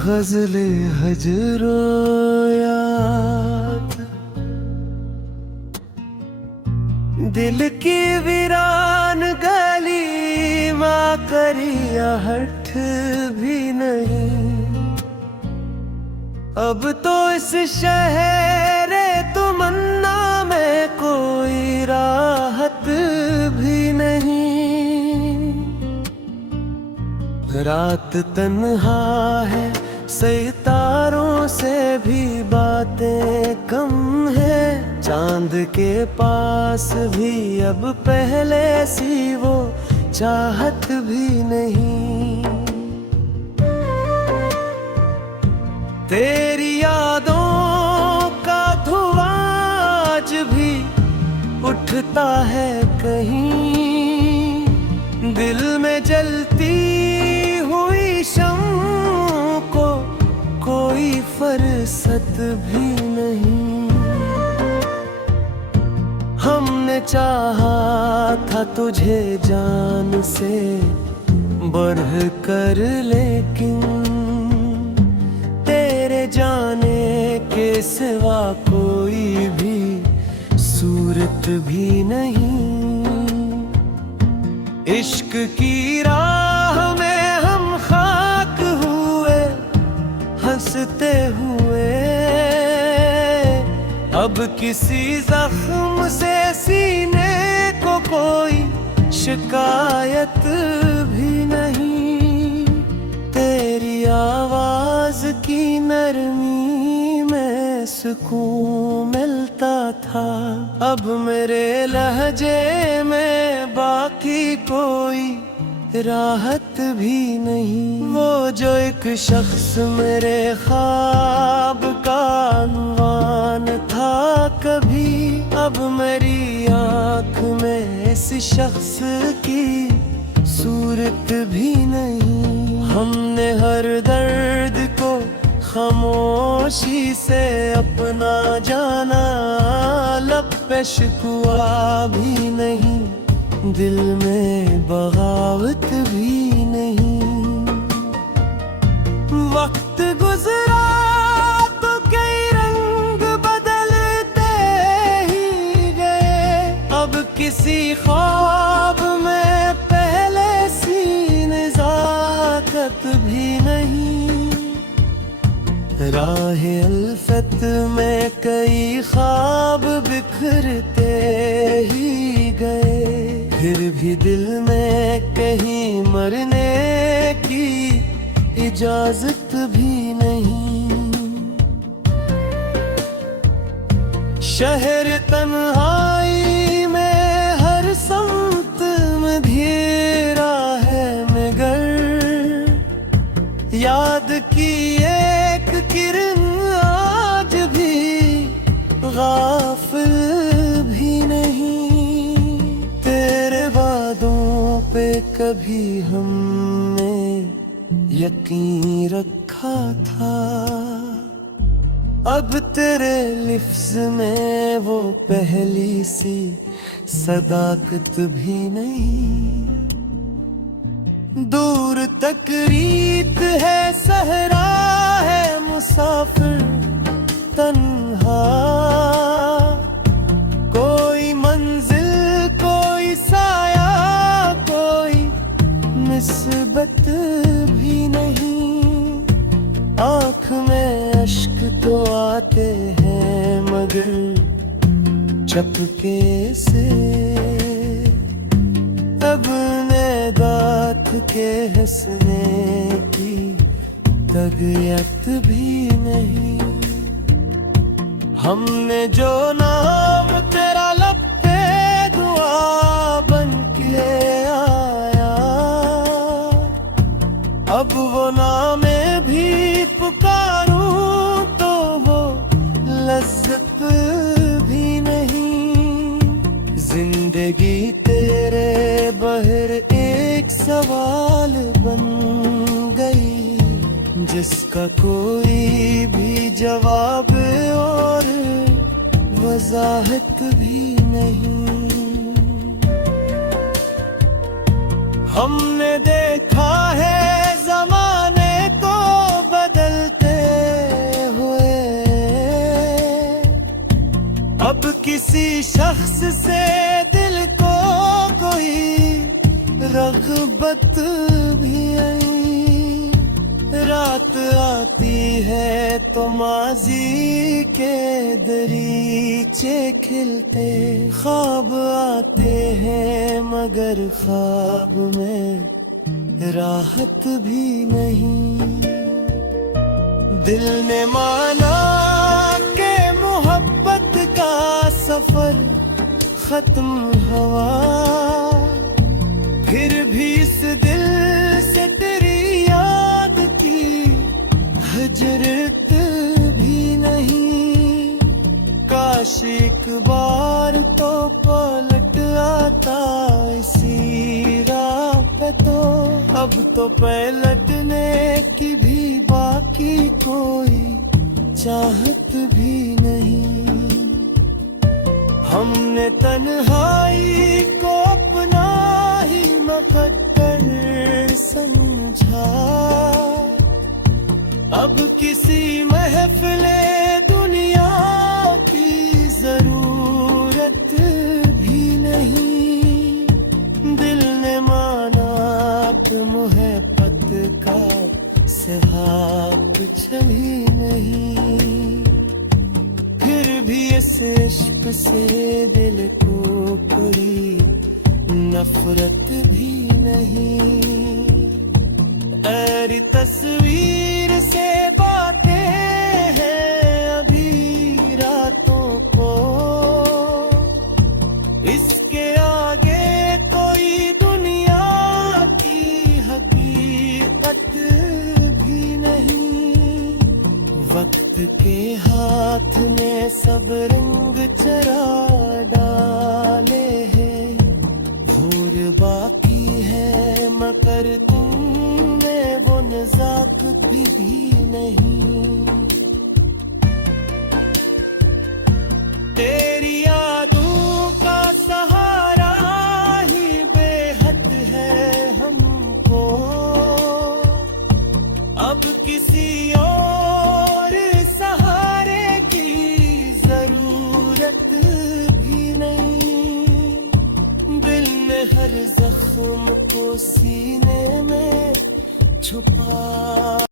गजले हजरो याद, दिल की वीरान गली माँ करिया हट भी नहीं। अब तो इस शहर तमन्ना में कोई राहत भी नहीं। रात तन्हा है, सितारों से भी बातें कम है। चांद के पास भी अब पहले सी वो चाहत भी नहीं। तेरी यादों का धुआं आज भी उठता है कहीं। दिल में जलती हुई शम्म को कोई फुर्सत भी नहीं। हमने चाहा था तुझे जान से बढ़ कर, लेकिन तेरे जाने के सिवा कोई भी सूरत भी नहीं। इश्क की राह में हम खाक हुए हंसते हुए। अब किसी जख्म से सीने को कोई शिकायत भी नहीं। तेरी आवाज की नरमी में सुकून मिलता था। अब मेरे लहजे में बाकी कोई राहत भी नहीं। वो जो एक शख्स मेरे ख्वाब का अनवान था कभी, अब मेरी आँख में इस शख्स की सूरत भी नहीं। हमने हर दर्द को खामोशी से अपना जाना, लब पे शिकवा भी नहीं, दिल में बगावत भी नहीं। वक्त गुजरा तो कई रंग बदलते ही गए। अब किसी ख्वाब में पहले सी नज़ाकत भी नहीं। राह अल्फत में कई ख्वाब बिखरते ही गए। फिर भी दिल में कहीं मरने की इजाजत भी नहीं। शहर तन्हाई में हर सम्त में अंधेरा है, मगर याद की एक किरण आज भी गाफिल भी नहीं। तेरे वादों पे कभी हमने यकीन रखा था, अब तेरे लिफ्ज़ में वो पहली सी सदाकत भी नहीं। दूर तक रीत है, सहरा है मुसाफिर तन्हा। कोई मंजिल, कोई साया, कोई निस्बत भी नहीं। आँख में अश्क तो आते हैं मगर चपके से, अब ने दात के हंसने की तबीयत भी नहीं। हमने जो नाम तेरा लब पे दुआ बन के आया, अब वो नामे भी पुकारूं तो वो लज्जत भी नहीं। जिंदगी तेरे बहर एक सवाल बन गई, जिसका कोई भी जवाब और वजाहत भी नहीं। हमने देखा है ज़माने को बदल शख्स से दिल को कोई रग़बत भी नहीं। रात आती है तो माजी के दरीचे खिलते, ख्वाब आते हैं मगर ख्वाब में राहत भी नहीं। दिल ने माना के मोहब्बत का सफर खत्म हुआ, फिर भी इस दिल से तेरी याद की हजरत भी नहीं। काश एक बार तो पलट आता इसी राह पे, तो अब तो पलटने की भी बाकी कोई चाहत भी नहीं। हमने तन्हाई को अपना ही मुकद्दर समझा, अब किसी महफिले दुनिया की जरूरत भी नहीं। दिल ने माना कि मोहब्बत का सहाब छली नहीं, फिर भी इस इश्क से दिल को कोई नफरत भी नहीं। ऐरी तस्वीर से बातें हैं अभी रातों को, इसके आगे कोई दुनिया की हकीकत भी नहीं। वक्त के हाथ ने सब रंग चरा डाले हैं, भोर बाकी है मगर तुमने वो नज़ाकत भी नहीं। तेरी यादों का सहारा ही बेहद है हमको, अब किसी और सहारे की जरूरत भी नहीं। दिल ने हर जख्म को सीने में छुपा